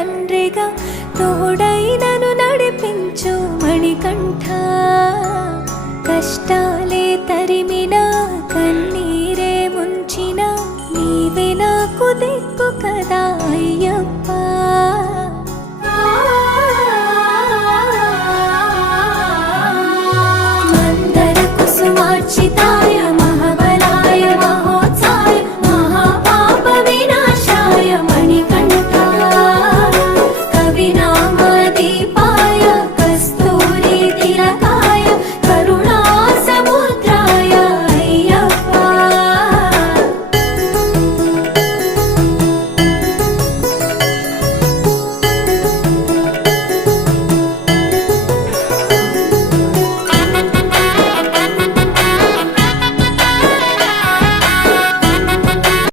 తండ్రిగా తోడై నన్ను నడిపించు మణికంఠ. కష్టాలే తరిమినా కన్నీరే ముంచిన నీవే నాకు